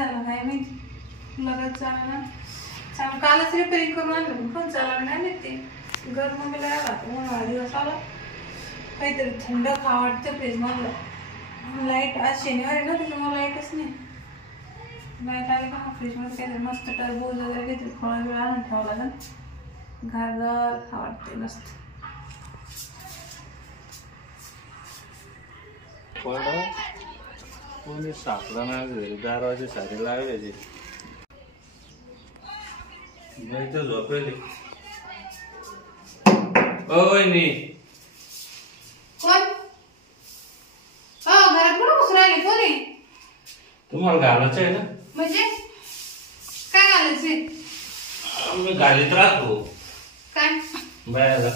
झालं काय माहिती लगत चालला चाल कालच रिपेअरिंग करून आणलं पण चालला नाही माहिती गरम गेला उन्हाळा दिवस आला काहीतरी थंड खावं वाटतं फ्रीजमधलं लाईट आज शनिवार आहे ना त्याच्यामुळे लाईटच नाही लाईट आली का फ्रीजमध्ये काहीतरी मस्त टरबूज वगैरे काहीतरी फळं बिळं आणून ठेवावं लागेल घरघर खावं वाटते मस्त कोणी सापडा नाही दाराचे सारे लावायचे नाही तर झोपेले वहिनी कोण घरात कुठं बसून राहिले कोण आहे तुम्हाला घालायचं आहे ना म्हणजे काय घालायचंय मी घालीत राहतो काय बायाला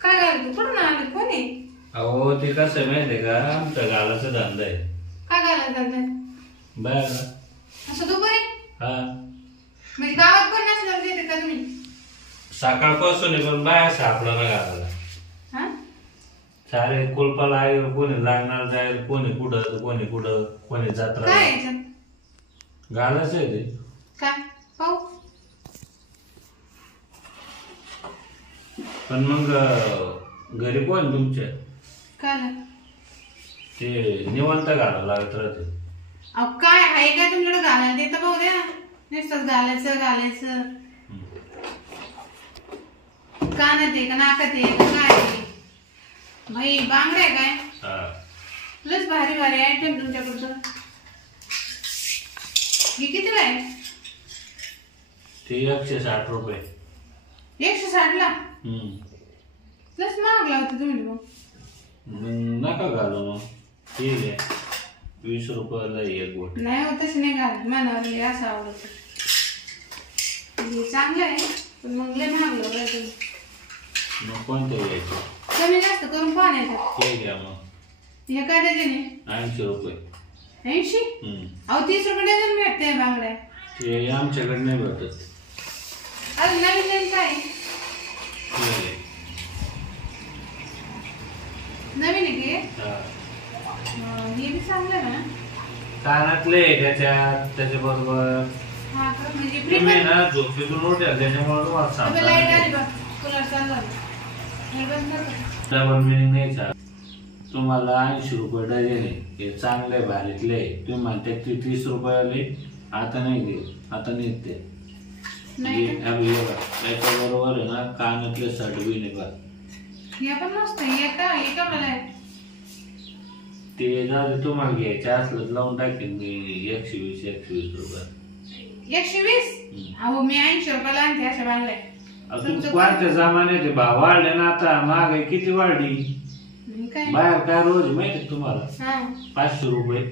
काय घालायचं कुठून आले कोण आहे अहो ते कसं आहे माहितीये का आमच्या घालाचा धंदा आहे काय घालायचं बायाला असं दुपारी हा म्हणजे गावात कोण नसल्यावर देते का तुम्ही सकाळपासून पण बाया सापडा ना घालायला हा सारे कुलपाला आहे कोणी लागणार जाईल कोणी कुठं कोणी जत्रा काय याच्यात घालायचं आहे ते काय पाहू पण मग घरी कोण तुमच्या काय ते निवांत घालावं लागत राहते अहो काय आहे काय तुमच्याकडे घालायला ते तर पाहू द्या नुसतंच घालायचं कानात आहे का नाकात आहे का काय आहे भाई बांगड्या काय लस भारी भारी आयटम तुमच्याकडचं हे कितीला आहे ते 160 रुपये 160 ला लस मागला होता तुम्ही मग नका घालू मग ठीक आहे 20 रुपयाला एक गोट नाही होतच नाही घालत मनावर असं आवडत हे चांगलं आहे पण मग लय मागलं बरं मग कोणतं घ्यायचं कमी जास्त करून पाहून येतात ते घ्या मग हे काय डझन 80 रुपये 80 अहो 30 रुपये डझन भेटते बांगड्या ते आमच्याकडे नाही भेटत अजून नवीन नवीन काय नवीन आहे की हे बी चांगलं ना कानातले त्याच्या बरोबर हा का म्हणजे तुम्ही ना झोपेतून उठ्या त्याच्यामुळे तुम्हाला लाईट आली सांगता बघ कूलर चालला हे बंद कर डबल मिनिंग नाही छान तुम्हाला 80 रुपये डझन आहे हे चांगले भारीतले तुम्ही म्हणते ते 30 रुपयाले आता नाही दे आता नाही ते त्याच्या बरोबर आहे ना कानातले शर्ट बी नाही बघ हे पण मस्त हे का मला ते जर तुम्हाला घ्यायचे असलं लावून टाकेन मी 120 रुपये 120 अहो मी 80 रुपयाला आणते अशा बांगड्या वाढत्या जमान्यात भाव वाढले ना आता महागाई किती वाढली बाहेर काय रोज माहिती तुम्हाला 500 रुपये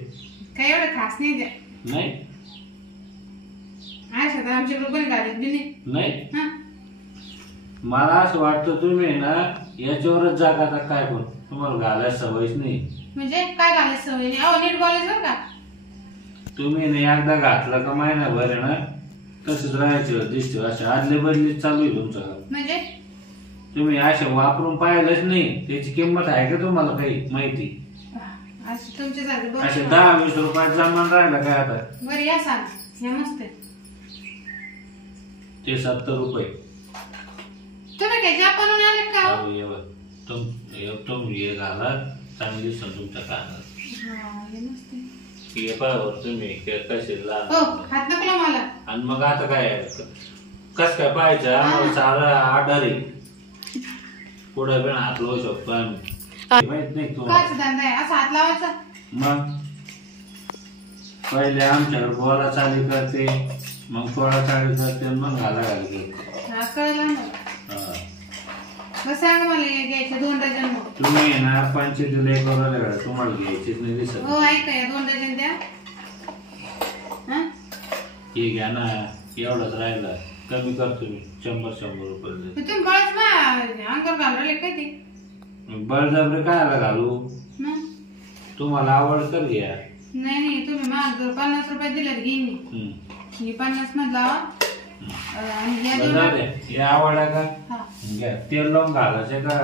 काय एवढं खास नाही द्या नाही आमच्याकडे कोणी घालत बी नाही मला असं वाटतं तुम्ही ना याच्यावरच जागा काय पण तुम्हाला घालायला सवयच नाही म्हणजे काय घालायचं सवय नाही अहो नीट बोलायचं का तुम्ही नाही एकदा घातलं का महिनाभर आहे ना तसंच राहायचं दिसते अशा आदले बदली चालू आहे तुमचं म्हणजे तुम्ही अशा वापरून पाहिलंच नाही त्याची किंमत आहे का तुम्हाला काही माहिती असे 10-20 रुपयात जमान राहिला काय आता बरं या सांग हे मस्त आहे ते 70 रुपये तुम्ही काय जापानहून आले का तुम हे घाला चांगली दिसत तुमच्या कानात हे पाहावर तुम्ही कसे हात नको मला आणि मग आता काय कस काय पाहायचं आम्हाला सारा आर्डर आहे पुढे पण हात लावू शकतो आम्ही माहित नाही तुम्हाला असं हात लावायचा मग पहिले आमच्याकडे बोला चालू करते मग थोडा चालू करते मग घाला घालते कळलं सांग मला घ्यायचे 2 डझन तुम्ही ना 25 लय करू तुम्हाला घ्यायचीच नाही दिसत हो ऐका 2 डझन द्या हे घ्या ना एवढंच राहिलं कमी करतो मी 100 रुपये तुम्ही बळच अंकर घालवले काय ते बळजबरी काय घालू तुम्हाला आवड तर घ्या नाही तुम्ही माग 50 रुपये दिले घेईन मी 50 मधला आवड आहे का घ्या तेल लावून घालायचं का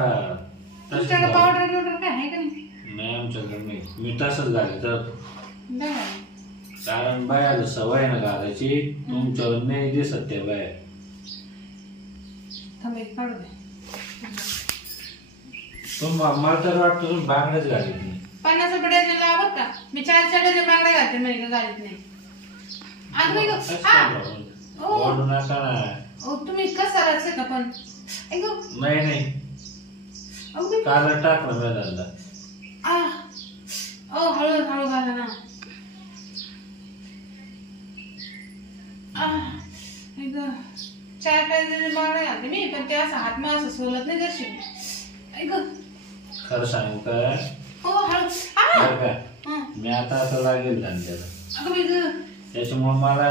तुमच्याकडे पावडर काय आहे का नाही आमच्याकडे नाही मी तसंच घालायचं कारण बायाला सवय ना घालायची तुमच्यावर नाही दिसत ते बाया काढू दे मला तर वाटतं तुम्ही बांगड्याच घालीत नाही 50 रुपये लावत का मी 4 डझन बांगड्या घालते नाही का घालीत नाही ओढू नका ना तुम्ही कसा राहते का पण नाही काल टाकलं मैदानला हळू हळू घाला ना चार डझन बांगड्या घालते मी पण ते असं हात मा असं सोलत नाही दर्शन खरं सांगू काय हो हळू मी आता लागेल त्याला त्याच्यामुळे मला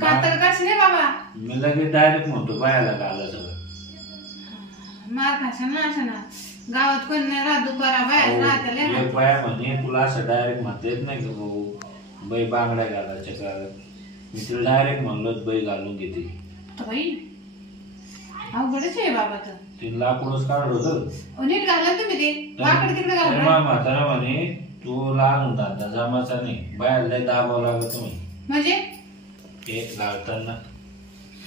कातर काश नाही बाबा मी लगेच डायरेक्ट म्हणतो बायाला घाला सगळं मार खाशा ना अशा ना गावात कोण नाही राहत दुपारा बाया राहते बाया म्हणे तुला असं डायरेक्ट म्हणता येत नाही का भाऊ बाई बांगड्या घालायच्या का मी तुला डायरेक्ट म्हणलो बाई घालून घेते बाई अवघडच आहे बाबा तर तीन लाकडच काढत होत नीट घाला तुम्ही ते वाकड तिकडे घाला म्हातारा म्हणे तू लहान होता जमाचा नाही बाहेर लय दाबावं लागत तुम्ही म्हणजे एक घालताना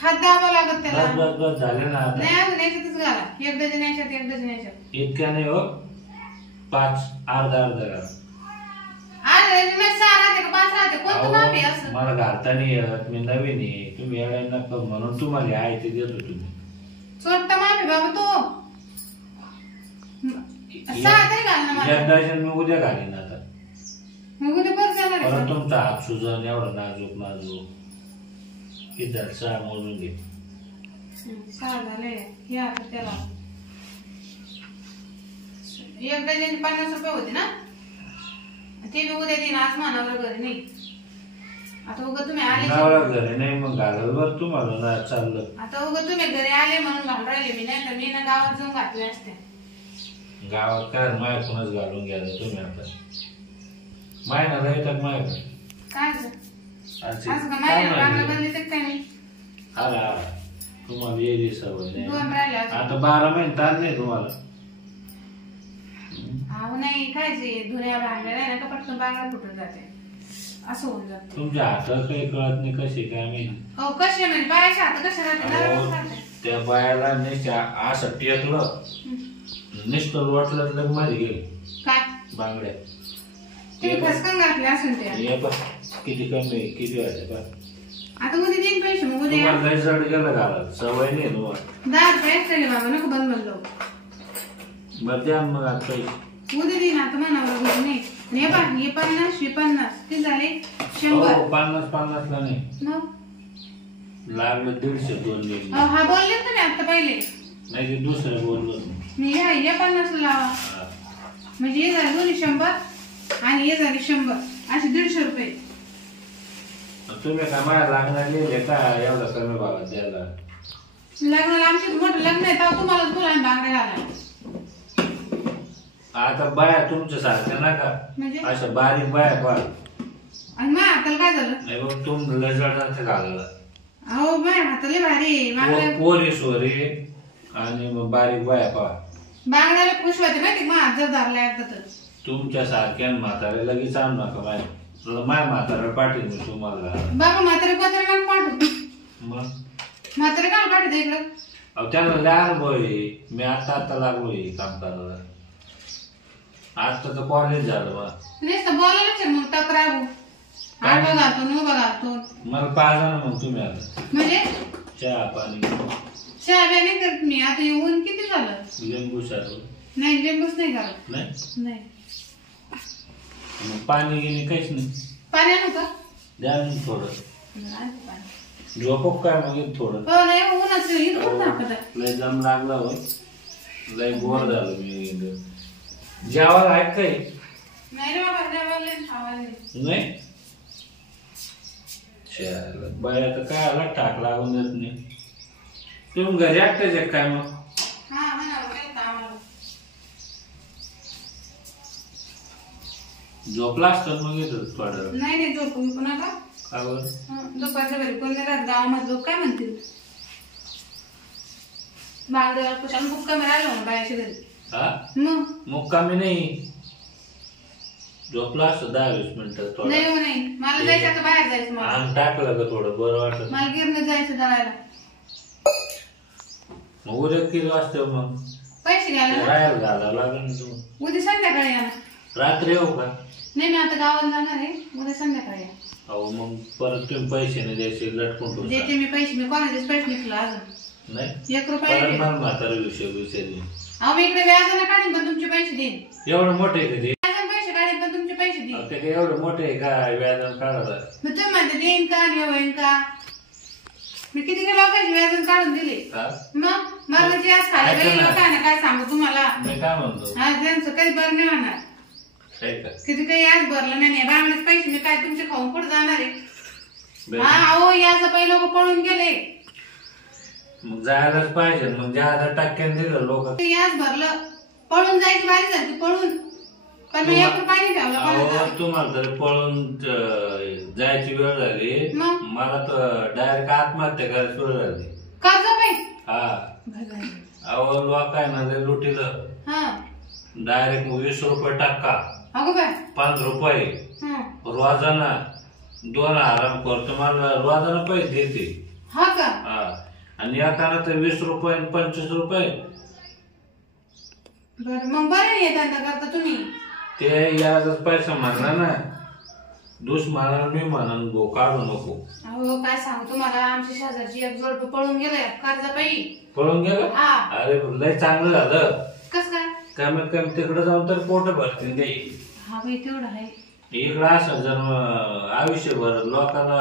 हात दाबावं लागत त्याला बस बस झाले ना नाही अजून याच्यातच घाला 1 डझन याच्यात 1 डझन याच्यात इतक्या नाही हो 5 अर्धा घाला मला घालता नाही येत मी नवीन आहे तुम्ही येणार नका म्हणून तुम्हाला आहे ते देतो तुम्ही छोटा माफी बाबा तो 1 डझन मी उद्या घालीन आता उद्या परत तुमचा हात सुजन एवढा नाजूक किती 6 मोजून घे 6 झाले हे आता त्याला 1 डझन 50 रुपये होते ना ते बी उद्या देईन आज मानावर घरी नाही आता उगा तुम्ही आले घरी नाही मग घालल बर तुम्हाला ना चाललं आता उगा तुम्ही घरी आले म्हणून घालून राहिले मी नाही तर मी ना गावात जाऊन घातले असते गावात काय मायकूनच घालून घ्यायला तुम्ही आता मायना येतात मायक काय असं का मायना बांगला बनली तर काय मी आला तुम्हाला येरी सवय नाही 2 राहिले आता 12 महिने ताण नाही तुम्हाला अहो नाही खायचे धुऱ्या बांगड्या नाही ना का पटकन बांगडा फुटून जाते असं होऊन जाते तुमच्या हातात काही कळत नाही कसे काय मी हो कसे म्हणजे बायाच्या हात कशा राहते त्या बायाला असं टेकलं निष्ठल वाटलं तर मध्ये गेले काय बांगड्या ते फसकन घातले असेल ते किती कमी किती व्हायचे का आता उद्या देईन पैसे मग उद्या तुम्हाला जड गेलं घाला सवय नाही तुम्हाला 10 रुपये एक्स्ट्रा बाबा नको बंद म्हणलो बरं द्या मग आता पैसे उद्या देईन आता म्हणावं नाही हे बघ हे 50 हे 50 ते झाले 100 50 ला नाही मग लागलं 150 2 हा बोलले तुम्ही आता पहिले नाही ते दुसरं बोललो मी हे 50 लावा म्हणजे हे झाले दोन्ही 100 आणि हे झाले 100 असे 150 रुपये तुम्ही काय मला लागणार लिहिले का एवढं कमी भावात द्यायला लग्नाला आमचे मोठं लग्न आहे तेव्हा तुम्हालाच बोला बांगड्या घालायला आता बाया तुमच्या सारख्या ना का म्हणजे अशा बारीक बाया पा आणि माझ्या हाताला काय झालं नाही बघ तुम लजडात घालला अहो माझ्या हाताला भारी पोरी सोरी आणि मग बारीक बाया पा बांगड्याला खुश होते माहिती मग हात जर धरला एकदा तर तुमच्या सारख्या म्हातारे लगेच आणू नका माझ्या म्हातारा पाठील मी तुम्हाला बाबा म्हातारे पत्र काल पाठवू मग म्हातारे काल पाठवते इकडं अहो त्यांना लय अनुभव आहे मी आता लागलोय काम करायला आता तर कॉलेज झालं मला नुसतं बोलायलाच मग तक्रार आडवा घालतो उभा घालतो मला पाहा ना मग तुम्ही आता म्हणजे चहा पाणी चहा बिया नाही करत मी आता येऊन किती झालं लिंबू शारू नाही लिंबूच नाही करत नाही मग पाणी गेली काहीच नाही पाणी आणू का द्या मग थोडं झोपो काय मग थोडं नाही ऊनच इथून दाखवत लय दम लागला हो लय बोर झालो मी जेवायला आहेत काही नाही रे बाबा जेवायला खावायला नाही बाया तर काय आला टाक लागून देत नाही तुम्ही घरी एकटेच काय मग झोपला असतात मग येतो थोडं नाही झोपून पुन्हा का दुपारच्या घरी कोण नाही राहत गावामध्ये लोक काय म्हणतील बागदेवाला कुशाला खूप कमी राहिलो ना बायाच्या घरी मग कमी नाही झोपला असतो 10-20 मिनिटं नाही नाही मला जायचं आता बाहेर जायचं मला. अंग टाकलं का थोडं बरं वाटत. मला गिरणीत जायचं दळायला. मग उद्या किती वाजता मग पैसे घ्यायला ना? राहायला घालावं लागेल ना तुम्ही. उद्या संध्याकाळी या ना. रात्री येऊ का? नाही मी आता गावाला जाणार आहे, उद्या संध्याकाळी या. अहो मग परत तुम्ही पैसे नाही द्यायचे लटकून ठेवता. देते मी पैसे, मी कोणाचेच पैसे निघलो अजून नाही 1 रुपया परत नाही. मला म्हातारा विषय अहो मी इकडे व्याजानं काढीन पण तुमचे पैसे देईन. एवढं मोठे आहे का ते? व्याजानं पैसे काढीन पण तुमचे पैसे देईन. ते काय एवढं मोठे आहे का व्याजानं काढायला? मग तुम्ही म्हणते देईन का आणि होईन का? मी किती लोकांचे व्याजानं काढून दिले. हा? मग मला जे आज खाली बाई लोकांना काय सांगू तुम्हाला. मी काय म्हणतो हा त्यांचं काही बरं नाही होणार. काय का किती काही आज भरलं नाही बांगड्याचे पैसे मी काय तुमचे खाऊन कुठे जाणार आहे. बरं. हा अहो याचं पहिले लोक पळून गेले. मग जायलाच पाहिजे. मग ज्या टक्क्याने दिलं लोक याच भरलं पळून जायची बारी झाली पळून. पण मी 1 रुपया नाही ठेवला कोणाचा. तुम्हाला तर पळून जायची वेळ झाली. मग? मला तर डायरेक्ट आत्महत्या करायची वेळ झाली. कर्ज पाय हा अहो लोकांना लुटीलं हा डायरेक्ट 20 रुपये टक्का अगो बाय 5 रुपये रोजाना 2 आराम करतो. मला रोजाना पैसे देते. हा का? हा आणि एकाला तर 20 रुपये आणि 25 रुपये. बर मग बरं नाही धंदा करता तुम्ही. ते याचाच पैसा म्हणला ना दुश्मनाला मी म्हणून गो काढू नको. अहो काय सांगू तुम्हाला आमच्या शेजारची एक जोडपं पळून गेले कर्जापायी. पळून गेलं? हा अरे लय चांगलं झालं. कस काय? कमीत कमी तिकडे जाऊन तर पोट भरतील ते. हा बाई तेवढं आहे. इकडं असं जर आयुष्यभर लोकांना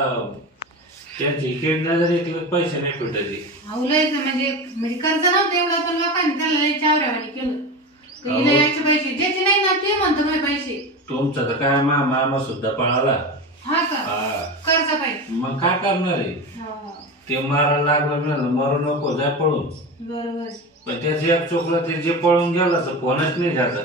त्यांची किडण्या जर एक पैसे नाही भेटायचे. अहो लय म्हणजे कर्ज नव्हतं एवढं पण लोकांनी त्याला लय चावऱ्यावानी केलं. हिला यायचे पैसे ज्याचे नाही ना ते म्हणतो माझे पैसे. तुमचं तर काय मामा सुद्धा पळाला. हा का? कर्ज पायी. मग काय करणार आहे? ते मारायला लागलं म्हणलं मरू नको जाय पळून. बरोबर. पण त्याचं एक चुकलं ते जे पळून गेलं तर कोणच नाही जात.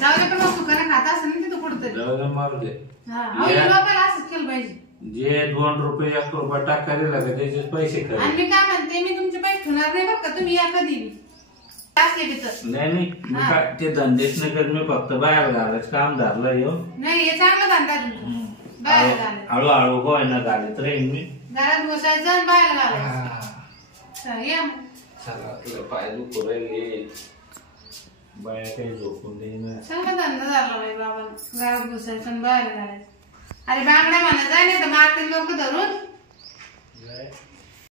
जाऊ दे पण वस्तू करा खाता असं नाही तिथं कुठतरी. जाऊ दे मारू दे. लोकांना असंच केलं पाहिजे. जे 2 रुपये 1 रुपया टाका दिला का त्याचे पैसे खरे. आणि मी काय म्हणते मी तुमचे पैसे ठेवणार नाही बरं का तुम्ही या कधी नाही नाही मी काय ते धंदेच नाही करत. मी फक्त बाहेर घालायचं काम धरलं येऊ. नाही हे चांगलं धंदा बाहेर घालायचं. हळूहळू गोय ना घालत राहीन मी. घरात बसायचं आणि बाहेर घालायचं. या मग. चला तुला पाय दुखू राहिले. बाया काही झोपून देईन. चांगला धंदा झाला बाई बाबा. घरात बसायचं आणि बाहेर घालायचं. अरे बांगड्या म्हणा जाय नाही तर मारतील लोक धरून.